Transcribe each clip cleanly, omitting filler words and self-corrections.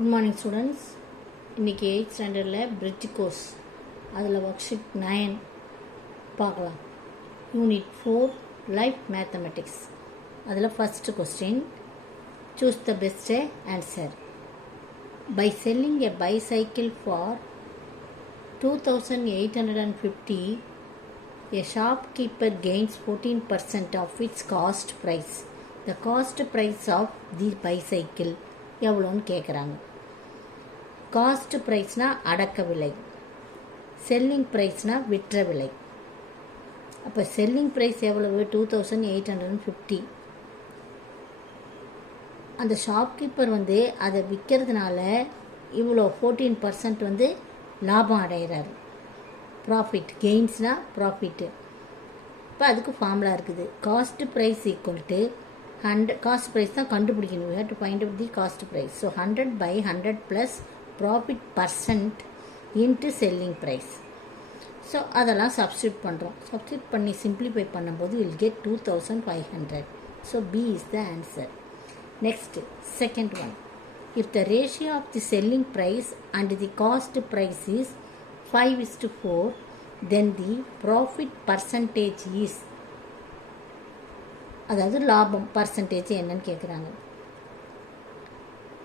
Good morning students. இன்றைக்கி 8th ஸ்டாண்டர்டில் bridge course அதில் ஒர்க்ஷீட் 9 பார்க்கலாம். Unit 4 life mathematics. அதில் first question, choose the best answer. By selling a bicycle for 2850, a shopkeeper gains 14% of its cost price. The cost price of the bicycle எவ்வளோன்னு கேட்குறாங்க. Cost ப்ரைஸ்னா அடக்க விலை, selling ப்ரைஸ்னா விற்ற விலை. அப்போ செல்லிங் ப்ரைஸ் எவ்வளவு? 2850. அந்த ஷாப்கீப்பர் அதை விற்கிறதுனால இவ்வளோ 14% லாபம் அடைகிறாரு. Profit, கெயின்ஸ்னா profit. இப்போ அதுக்கு ஃபார்முலா இருக்குது. Cost price equal to 100. Cost price தான் கண்டுபிடிக்கணும். We have to find out the cost price. So 100 by 100 plus profit percent into selling price. So அதெல்லாம் சப்ஸ்டியூட் பண்ணுறோம். சப்ஸ்டியூட் பண்ணி சிம்பிளிஃபை பண்ணும்போது will get 2500. So B is the answer. Next second one, if the ratio of the selling price and the cost price is 5:4, then the profit percentage is, அதாவது லாபம் percentage என்னன்னு கேட்குறாங்க.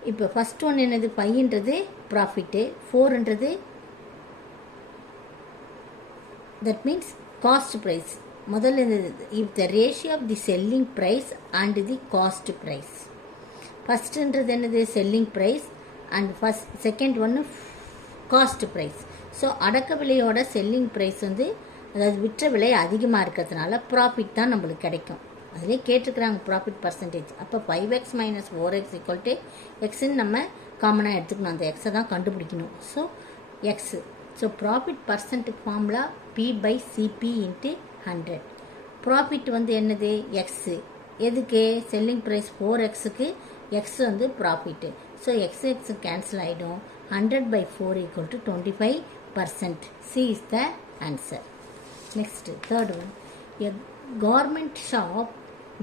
இப்போ first one என்னது? 5ன்றது profit, 4ன்றது that means cost price. முதல்ல if the ratio of the selling price and the cost price. ஃபஸ்ட்டுன்றது என்னது? Selling price. அண்ட் செகண்ட் ஒன்று காஸ்ட் ப்ரைஸ். ஸோ அடக்க விலையோட செல்லிங் ப்ரைஸ் அதாவது விற்ற விலை அதிகமாக இருக்கிறதுனால ப்ராஃபிட் தான் நம்மளுக்கு கிடைக்கும். அதிலே கேட்டிருக்கிறாங்க ப்ராஃபிட் பர்சன்டேஜ். அப்போ 5x - 4x = எக்ஸ்ன்னு நம்ம காமனாக எடுத்துக்கணும். அந்த எக்ஸை தான் கண்டுபிடிக்கணும். So X. ஸோ ப்ராஃபிட் பர்சன்ட்டுக்கு ஃபார்முலா P/CP × 100. ப்ராஃபிட் என்னது? எக்ஸு. எதுக்கு? செல்லிங் ப்ரைஸ் 4xக்கு X profit. So X cancel ஆகிடும். 100/4 = 25%. C is the answer. Next, third one. A garment shop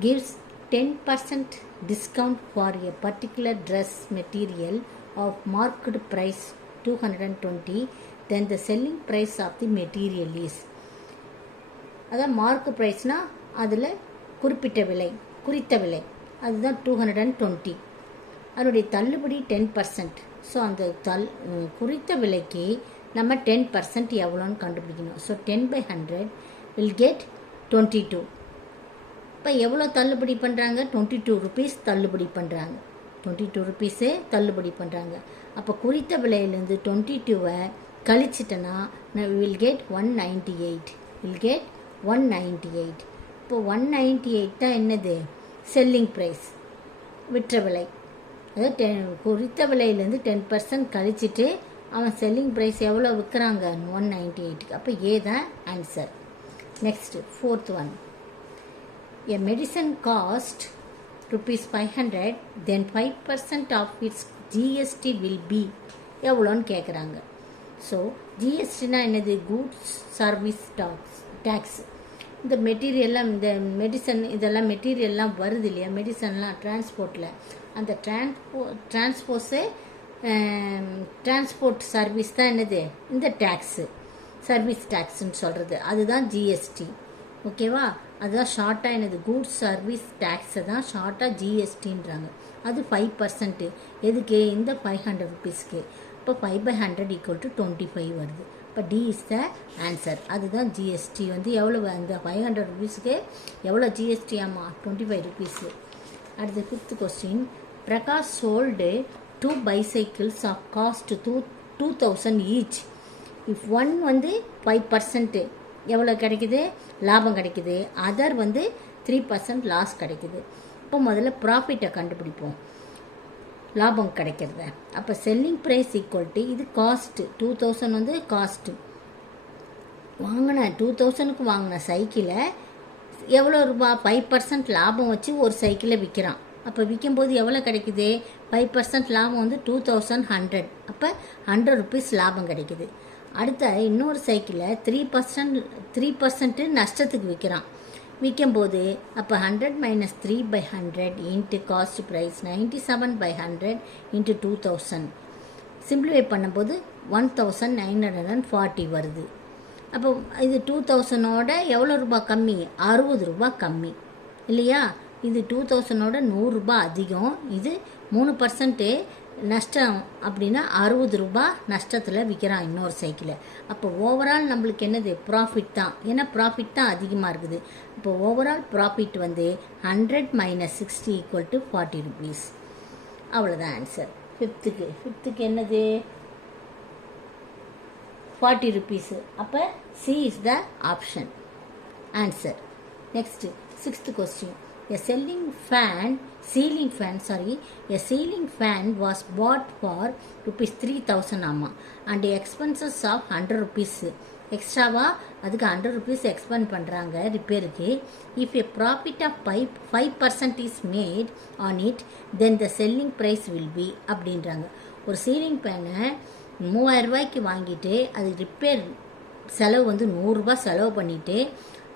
gives 10% discount for a particular dress material of marked price 220. Then the selling price of the material is. அதான் mark ப்ரைஸ்னா அதில் குறிப்பிட்ட விலை, குறித்த விலை, அதுதான் 220. அதனுடைய தள்ளுபடி 10%. ஸோ அந்த குறித்த விலைக்கு நம்ம 10% எவ்வளோன்னு கண்டுபிடிக்கணும். So 10/100 will get 22. இப்போ எவ்வளோ தள்ளுபடி பண்ணுறாங்க? 22 rupees தள்ளுபடி பண்ணுறாங்க. 22 rupees தள்ளுபடி பண்ணுறாங்க. அப்போ குறித்த விலையிலேருந்து 22 கழிச்சிட்டனா வில் கெட் 198. Will get 198. இப்போ 198 தான் என்னது? செல்லிங் ப்ரைஸ், விற்ற விலை. அதாவது குறித்த விலையிலேருந்து 10% கழிச்சிட்டு அவன் செல்லிங் ப்ரைஸ் எவ்வளோ விற்கிறாங்க? 198. அப்போ ஏ தான் answer. Next fourth one, a medicine cost ₹500, then 5% of it's GST will be எவ்வளோன்னு கேட்குறாங்க. ஸோ ஜிஎஸ்டினா என்னது? Goods service tax. இந்த மெட்டீரியல்லாம், இந்த மெடிசன் இதெல்லாம் மெட்டீரியல்லாம் வருது இல்லையா? மெடிசன்லாம் டிரான்ஸ்போர்ட்டில், அந்த டிரான்ஸ்போர்ட் சர்வீஸ் தான் என்னது? இந்த டேக்ஸு, சர்வீஸ் டேக்ஸ்ன்னு சொல்கிறது. அதுதான் ஜிஎஸ்டி. ஓகேவா? அதுதான் ஷார்ட்டாக என்னது? கூட்ஸ் சர்வீஸ் டேக்ஸை தான் ஷார்ட்டாக ஜிஎஸ்டின்றாங்க. அது 5%. எதுக்கு? இந்த 500 rupeesக்கு. இப்போ 5/100 = 25 வருது. இப்போ டி இஸ் த ஆன்சர். அதுதான் ஜிஎஸ்டி. எவ்வளவு? அந்த 500 rupeesக்கு எவ்வளோ ஜிஎஸ்டி? ஆமாம், 25 rupees. அடுத்து fifth question, Prakash sold 2 bicycles of cost 2000 each. If one 5% எவ்வளோ கிடைக்குது? லாபம் கிடைக்குது. அதர் 3% லாஸ் கிடைக்குது. இப்போ முதல்ல ப்ராஃபிட்டை கண்டுபிடிப்போம், லாபம் கிடைக்கிறத. அப்போ செல்லிங் ப்ரைஸ் ஈக்குவல் இது காஸ்ட்டு. 2000 காஸ்ட்டு. வாங்கின 2000க்கு வாங்கின சைக்கிளை எவ்வளோ ரூபா? 5% லாபம் வச்சு ஒரு சைக்கிளை விற்கிறான். அப்போ விற்கும்போது எவ்வளோ கிடைக்குது? 5% லாபம் 2100. அப்போ 100 rupees லாபம் கிடைக்குது. அடுத்த இன்னொரு சைக்கிளை 3% நஷ்டத்துக்கு விற்கிறான். விற்கும்போது அப்போ 100 - 3/100 into cost price 97/100 into 2000 simplify பண்ணும்போது 1940 வருது. அப்போ இது 2000ஓட எவ்வளோ ரூபாய் கம்மி? 60 ரூபாய் கம்மி இல்லையா? இது 2000ஓட 100 ரூபாய் அதிகம். இது 3% நஷ்டம் அப்படின்னா 60 ரூபாய் நஷ்டத்தில் விற்கிறான் இன்னொரு சைக்கிளை. அப்போ ஓவரால் நம்மளுக்கு என்னது? ப்ராஃபிட் தான். ஏன்னா ப்ராஃபிட் தான் அதிகமாக இருக்குது. இப்போ ஓவரால் ப்ராஃபிட் வந்து 100 - 60 = 40 rupees. அவ்வளோதான் ஆன்சர். ஃபிஃப்த்துக்கு என்னது? 40 rupees. அப்போ C is the option. Answer. Next, 6th question. A ceiling fan was bought for rupees 3,000 and the expenses of 100 rupees. எக்ஸ்ட்ராவா அதுக்கு 100 rupees எக்ஸ்பெண்ட் பண்ணுறாங்க ரிப்பேருக்கு. If a profit of 5% is made on it, then the selling price will be அப்படின்றாங்க. ஒரு ceiling ஃபேனை 3000 ரூபாய்க்கு வாங்கிட்டு அது ரிப்பேர் செலவு வந்து 100 ரூபாய் செலவு பண்ணிவிட்டு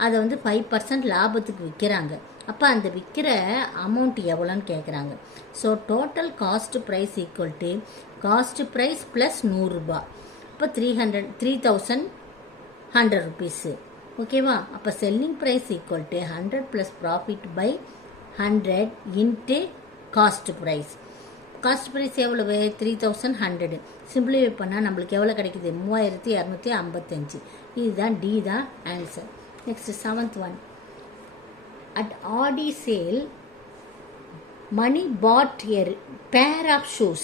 அதை வந்து 5% லாபத்துக்கு விற்கிறாங்க. அப்போ அந்த விற்கிற அமௌண்ட் எவ்வளோன்னு கேட்குறாங்க. So total cost price equal to cost price plus 100 ரூபாய். இப்போ 3,100 rupees. ஓகேவா? அப்போ selling price equal to 100 + profit by 100 into cost price. Cost price எவ்வளவு? 3,100. சிம்பிளிஃபை பண்ணால் நம்மளுக்கு எவ்வளோ கிடைக்குது? 3,255. இதுதான் டி தான் answer. Next 7th one. At Audi sale, money bought a pair of shoes.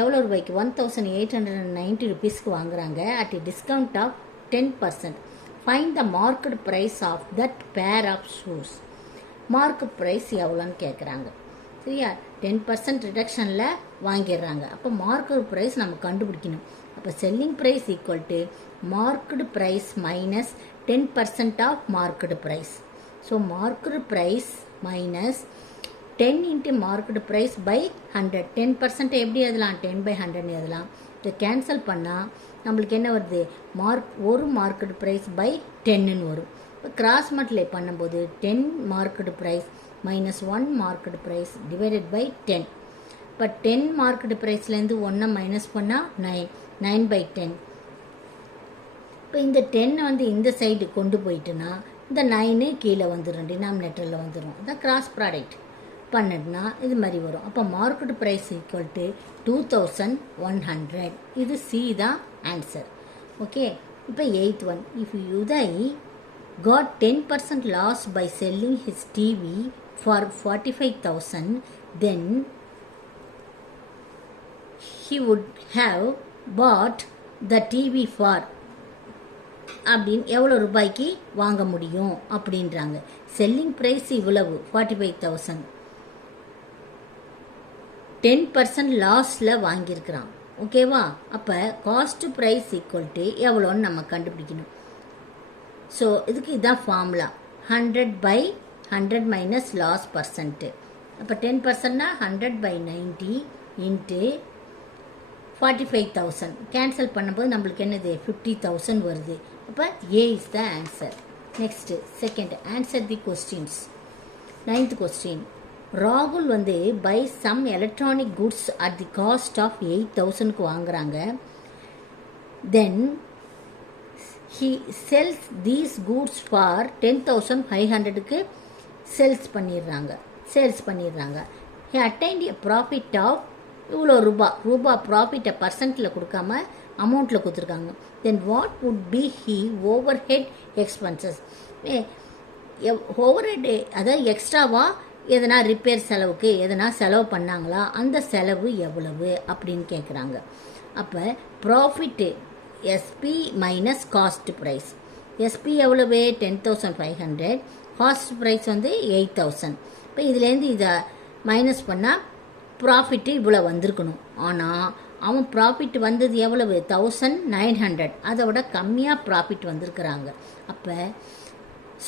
எவ்வளோ ரூபாய்க்கு? 1,890 rupeesக்கு வாங்குறாங்க. At discount of 10%. Find the market price of that pair of shoes. Market price எவ்வளோன்னு கேட்குறாங்க. சரியா? 10% ரிடக்ஷனில் வாங்கிடுறாங்க. அப்போ மார்க்கெட் ப்ரைஸ் நம்ம கண்டுபிடிக்கணும். அப்போ selling price equal to market price minus 10% of market price. So market price minus 10 into market price by 100. 10% எப்படி எழுதலாம்? 10/100 எழுதலாம். இதை கேன்சல் பண்ணால் நம்மளுக்கு என்ன வருது? ஒரு மார்க்கெட் ப்ரைஸ் பை 10ன்னு வரும். இப்போ கிராஸ் மல்டிப்ளை பண்ணும்போது 10 market price minus 1 market price divided by 10. இப்போ 10 மார்க்கெட் ப்ரைஸ்லேருந்து 1 மைனஸ் பண்ணால் 9/10. இப்போ இந்த 10 வந்து இந்த சைடு கொண்டு போயிட்டுனா இந்த 9 கீழே வந்துடும், டினாமினேட்டரில் வந்துடும். இதான் கிராஸ் ப்ராடக்ட் பண்ணதுனா இது மாதிரி வரும். அப்போ மார்க்கெட் ப்ரைஸ் ஈக்குவல் டு 2,100. இது சி தான் ஆன்சர். ஓகே. இப்போ 8th one. If Uday got 10% loss by selling his TV for 45,000, then he would have bought the TV for அப்படின்னு எவ்வளோ ரூபாய்க்கு வாங்க முடியும் அப்படின்றாங்க. செல்லிங் ப்ரைஸ் இவ்வளவு 45,000. 10% லாஸில் வாங்கியிருக்கிறான். ஓகேவா? அப்போ காஸ்ட் ப்ரைஸ் ஈக்குவல் டு எவ்வளோன்னு நம்ம கண்டுபிடிக்கணும். ஸோ இதுக்கு இதுதான் ஃபார்முலா. 100/100 minus loss percent. அப்போ 10%னா 100/90 இன்ட்டு 45,000. கேன்சல் பண்ணும்போது நம்மளுக்கு என்னது? 50,000 வருது. அப்போ A is the answer. Next second, answer the questions. 9th question. ராகுல் வந்து buy some electronic goods at the cost of 8,000க்கு வாங்குறாங்க. Then he sells these goods for 10,500க்கு சேல்ஸ் பண்ணிடுறாங்க. he attained a profit of இவ்வளோ ரூபா ப்ராஃபிட்டை பர்சன்ட்டில் கொடுக்காம அமௌண்ட்டில் கொடுத்துருக்காங்க. Then what would be he over head expenses? Over head அதாவது எக்ஸ்ட்ராவா எதனா ரிப்பேர் செலவுக்கு எதனா செலவு பண்ணாங்களா? அந்த செலவு எவ்வளவு அப்படின்னு கேட்குறாங்க. அப்போ profit SP minus cost price. SP எவ்வளவு? 10,500. காஸ்ட் ப்ரைஸ் வந்து 8,000. இப்போ இதுலேருந்து இதை மைனஸ் பண்ணால் ப்ராஃபிட்டு இவ்வளோ வந்திருக்கணும். ஆனால் அவன் ப்ராஃபிட் வந்தது எவ்வளவு? 1,900. அதை விட கம்மியாக ப்ராஃபிட் வந்திருக்கிறாங்க. அப்போ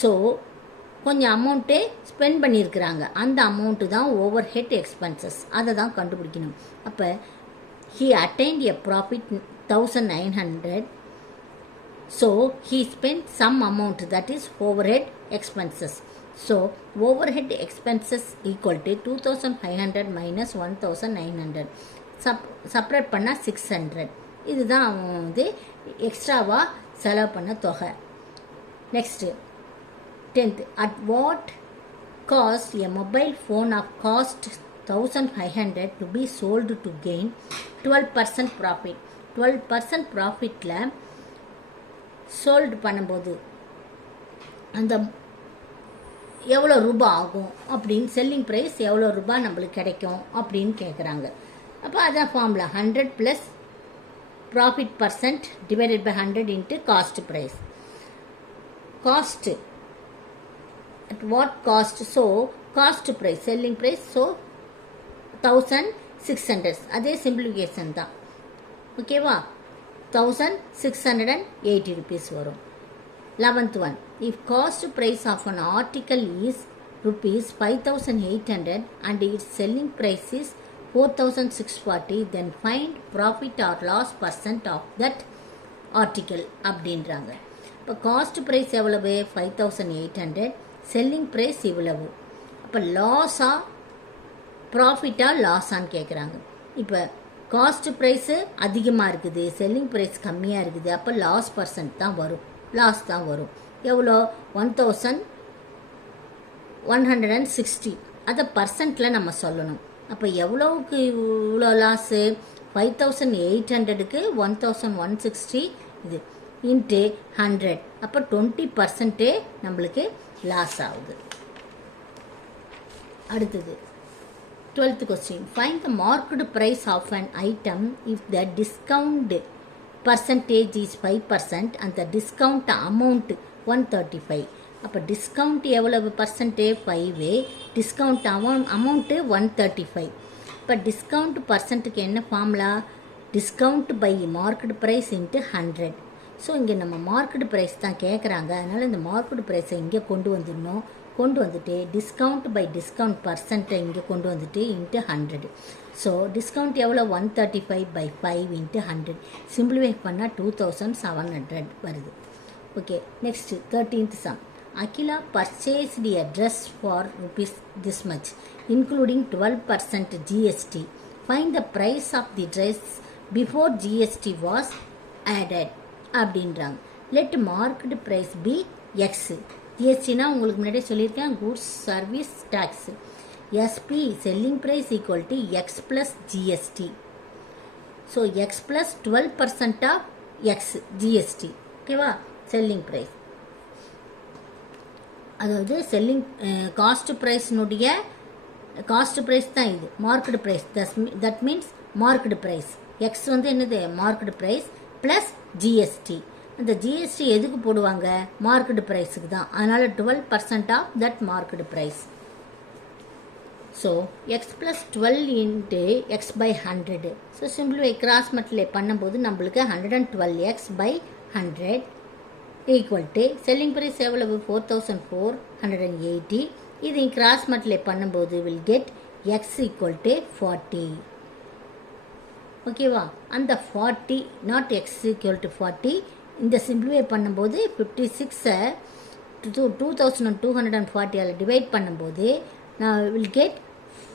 ஸோ கொஞ்சம் அமௌண்ட்டே ஸ்பெண்ட் பண்ணியிருக்கிறாங்க. அந்த அமௌண்ட்டு தான் ஓவர் ஹெட் எக்ஸ்பென்சஸ். அதை தான் கண்டுபிடிக்கணும். அப்போ he attained a profit 1,900. So he spent some amount, that is overhead expenses. So overhead expenses equal to 2,500 minus 1,900. Separate பண்ணால் 600. இதுதான் அவன் வந்து எக்ஸ்ட்ராவாக செலவு பண்ண தொகை. Next 10th, at what cost a mobile phone of cost 1500 to be sold to gain 12% profit. 12% ப்ராஃபிட்டில் sold பண்ணும்போது அந்த எவ்வளோ ரூபாய் ஆகும் அப்படின்னு, செல்லிங் ப்ரைஸ் எவ்வளோ ரூபாய் நம்மளுக்கு கிடைக்கும் அப்படின்னு கேட்குறாங்க. அப்போ அதான் formula 100 + profit percent divided by 100 into cost price. Cost at what cost, so cost price, selling price, so 1600. அதே சிம்பிளிஃபிகேஷன் தான். ஓகேவா? 1680 rupees வரும். 11th one, if cost price of an article is rupees 5800 and its selling price is 4640, then find profit or loss percent of that article அப்படின்றாங்க. இப்போ cost price எவ்வளவு? 5800, selling price இவ்வளவு. அப்போ லாஸா ப்ராஃபிட்டா லாஸான்னு கேட்குறாங்க. இப்போ காஸ்ட் ப்ரைஸு அதிகமாக இருக்குது, செல்லிங் ப்ரைஸ் கம்மியாக இருக்குது, அப்போ லாஸ் பர்சன்ட் தான் வரும், லாஸ் தான் வரும். எவ்வளோ? 1160. அதை பர்சன்ட்டில் நம்ம சொல்லணும். அப்போ எவ்வளோவுக்கு இவ்வளோ லாஸு? 5800க்கு 1160 இது இன்ட்டு 100, அப்போ 20% நம்மளுக்கு லாஸ் ஆகுது. அடுத்தது 12th question, find the marked price of an item if the discount percentage is 5% and the discount amount 135. அப்போ டிஸ்கவுண்ட் எவ்வளவு பர்சன்ட்டு? 5, discount amount 135. இப்போ டிஸ்கவுண்ட் பர்சன்ட்டுக்கு என்ன formula? Discount by market price into 100. So இங்கே நம்ம market price தான் கேட்குறாங்க, அதனால் இந்த மார்க்கெட் ப்ரைஸை இங்கே கொண்டு வந்துடணும். கொண்டு வந்துட்டு டிஸ்கவுண்ட் பை டிஸ்கவுண்ட் பர்சன்ட்டை இங்கே கொண்டு வந்துட்டு இன்ட்டு 100. ஸோ டிஸ்கவுண்ட் எவ்வளோ? 135 by 5 இன்ட்டு 100. சிம்பிளிஃபை பண்ணால் 2700 வருது. Okay, next 13th sum. Akila purchased a dress for rupees this much, including 12% GST. Find the price of the dress before GST was added. அப்படின்றாங்க. Let market price be X. ஜிஎஸ்டினா உங்களுக்கு முன்னாடியே சொல்லியிருக்கேன், goods service tax. SP selling price equal to X plus GST. So X plus 12% of X GST. ஓகேவா? Selling price, அதாவது selling cost ப்ரைஸ்னுடைய cost price தான் இது, market price. That means market price. X வந்து என்னது? Market price plus GST. அந்த GST எதுக்கு போடுவாங்க? மார்க்கெட் ப்ரைஸுக்கு தான். அதனால் 12% of that market price. So X plus 12 into x by 100. So simply cross multiply பண்ணும்போது நம்மளுக்கு 112x by 100 equal to selling price எவ்வளவு? 4480. இது கிராஸ் மல்டிப்ளை பண்ணும்போது will get x equal to 40. ஓகேவா? அந்த 40 நாட் எக்ஸ் ஈக்குவல் டு 40 இந்த simplify பண்ணும்போது 56 2240 divide பண்ணும்போது நான் will get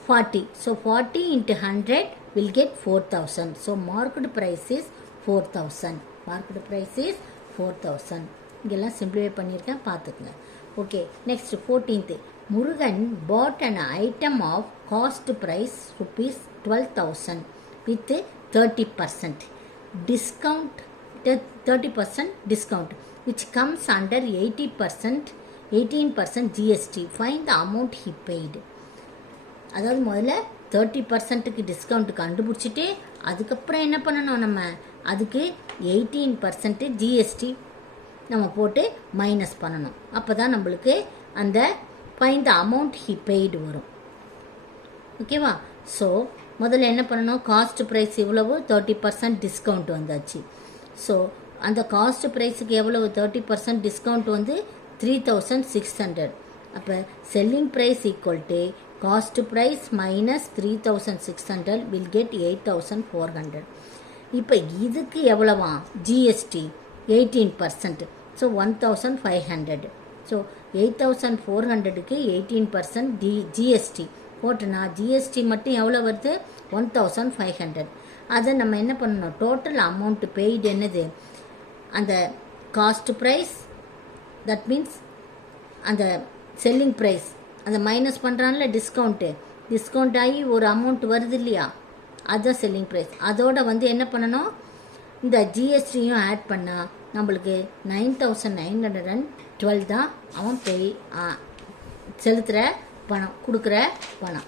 40. So 40 into 100 will get 4000. So market price is 4000. Market price is 4000. இங்கெல்லாம் சிம்பிளிஃபை பண்ணியிருக்கேன், பார்த்துக்குங்க. Okay, next 14th. Murugan bought an item of cost price rupees 12,000 with 30% discount, 30% discount which comes under 18% GST. Find the amount he paid. அதாவது முதல்ல 30%க்கு discount கண்டுபிடிச்சிட்டு அதுக்கப்புறம் என்ன பண்ணணும்? நம்ம அதுக்கு 18% ஜிஎஸ்டி நம்ம போட்டு மைனஸ் பண்ணணும். அப்போ தான் நம்மளுக்கு அந்த find the amount he paid வரும். ஓகேவா? ஸோ முதல்ல என்ன பண்ணணும்? காஸ்ட் ப்ரைஸ் இவ்வளவு, 30% டிஸ்கவுண்ட் வந்தாச்சு. ஸோ அந்த காஸ்ட் ப்ரைஸுக்கு எவ்வளவு? 30% டிஸ்கவுண்ட் வந்து 3600. அப்போ selling price equal to cost price minus 3600 will get 8400. இப்போ இதுக்கு எவ்வளவா? ஜிஎஸ்டி 18%. ஸோ 1500. ஸோ 8400க்கு 18% ஜிஎஸ்டி போட்டோன்னா ஜிஎஸ்டி மட்டும் எவ்வளோ வருது 1500. அதை நம்ம என்ன பண்ணணும், டோட்டல் அமௌண்ட் பெய்டு என்னது அந்த காஸ்ட் ப்ரைஸ், தட் மீன்ஸ் அந்த செல்லிங் ப்ரைஸ் அந்த மைனஸ் பண்ணுறான்ல டிஸ்கவுண்ட் ஆகி ஒரு அமௌண்ட் வருது இல்லையா, அதுதான் செல்லிங் ப்ரைஸ். அதோட வந்து என்ன பண்ணணும், இந்த ஜிஎஸ்டியும் ஆட் பண்ணால் நம்மளுக்கு 9912 தான் அவன் செலுத்துகிற பணம், கொடுக்குற பணம்.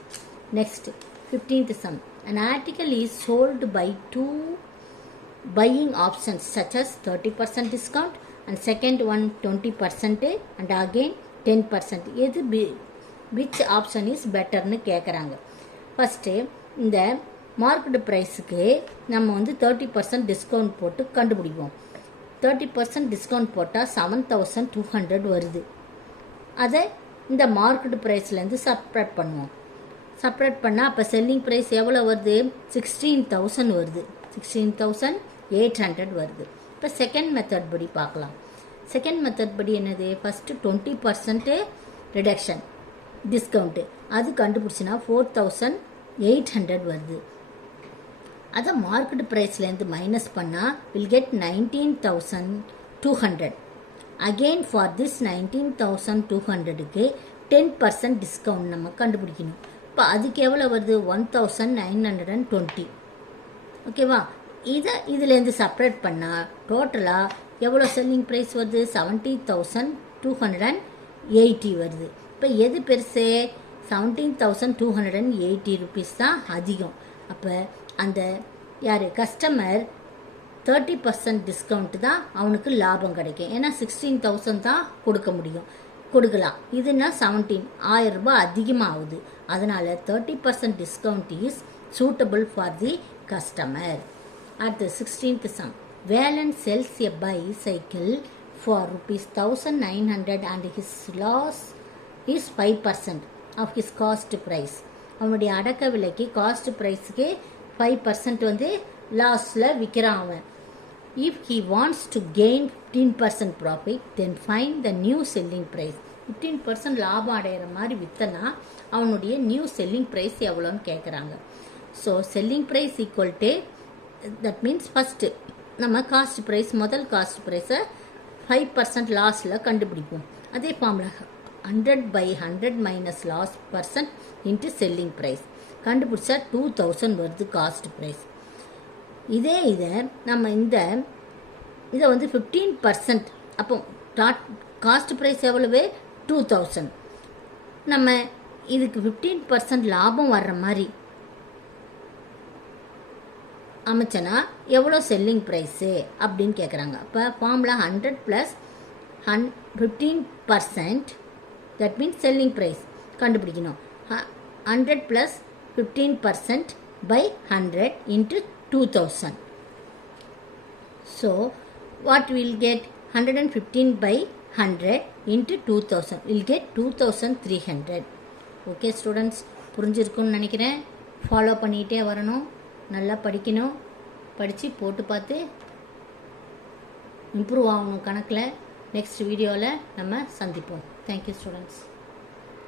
Next 15th sum. An article is sold by two buying options such as 30% discount and second one 20% and again 10%. எது which option is betterன்னு கேட்குறாங்க. ஃபஸ்ட்டு இந்த மார்க்கெட் ப்ரைஸுக்கு நம்ம வந்து 30% டிஸ்கவுண்ட் போட்டு கண்டுபிடிப்போம். 30% டிஸ்கவுண்ட் போட்டால் 7200 வருது. அதை இந்த மார்க்கெட் ப்ரைஸ்லேருந்து செப்ரேட் பண்ணுவோம். செப்ரேட் பண்ணால் அப்போ செல்லிங் ப்ரைஸ் எவ்வளோ வருது, 16000 வருது, 16800 வருது. இப்போ செகண்ட் மெத்தட் படி பார்க்கலாம். செகண்ட் மெத்தட் படி என்னது, ஃபஸ்ட்டு 20% ரிடக்ஷன் டிஸ்கவுண்ட்டு அது கண்டுபிடிச்சின்னா 4800 வருது. அதை மார்க்கெட் ப்ரைஸ்லேருந்து மைனஸ் பண்ணால் will get 19200. Again for this 19200க்கு 10% டிஸ்கவுண்ட் நம்ம கண்டுபிடிக்கணும். இப்போ அதுக்கு எவ்வளோ வருது, 1920. ஓகேவா, இதுலேருந்து செப்ரேட் பண்ணால் டோட்டலாக எவ்வளோ செல்லிங் ப்ரைஸ் வருது, 10280 வருது. இப்போ எது பெருசு, 17280 rupees தான் அதிகம். அப்போ அந்த யார் கஸ்டமர் 30% டிஸ்கவுண்ட் தான் அவனுக்கு லாபம் கிடைக்கும். ஏன்னா 16000 தான் கொடுக்கலாம். இதுனா 1000 ரூபாய் அதிகமாக ஆகுது. அதனால 30% discount is suitable for the customer. அடுத்து 16th sum. Valan sells a bicycle for ₹1900 and his loss is 5% of his cost price. அவனுடைய அடக்க விலைக்கு காஸ்ட் ப்ரைஸுக்கு 5% வந்து லாஸில் விற்கிறான் அவன். If he wants to gain 15% profit, then find the new selling price. 15% லாபம் அடைகிற மாதிரி விற்றனா அவனுடைய நியூ செல்லிங் ப்ரைஸ் எவ்வளோன்னு கேட்குறாங்க. So selling price equal to, that means first நம்ம காஸ்ட் ப்ரைஸ், முதல் காஸ்ட் ப்ரைஸை 5% லாஸில் கண்டுபிடிப்போம். அதே formula 100/100 minus loss percent into selling price கண்டுபிடிச்சா 2000 வருது காஸ்ட் ப்ரைஸ். இதை நம்ம இதை வந்து 15%, அப்போ காஸ்ட் ப்ரைஸ் எவ்வளவு 2000, நம்ம இதுக்கு 15% லாபம் வர்ற மாதிரி அமைச்சனா எவ்வளோ செல்லிங் ப்ரைஸு அப்படின்னு கேட்குறாங்க. அப்போ formula 100 + 15%, that means selling price கண்டுபிடிக்கணும். 100 + 15%/100 into 2000. So what will get, 115/100 into 2000 will get 2300. Okay students, புரிஞ்சிருக்குன்னு நினைக்கிறேன். ஃபாலோ பண்ணிகிட்டே வரணும், நல்லா படிக்கணும், படித்து போட்டு பார்த்து இம்ப்ரூவ் ஆகணும் கணக்கில். நெக்ஸ்ட் வீடியோவில் நம்ம சந்திப்போம். Thank you students.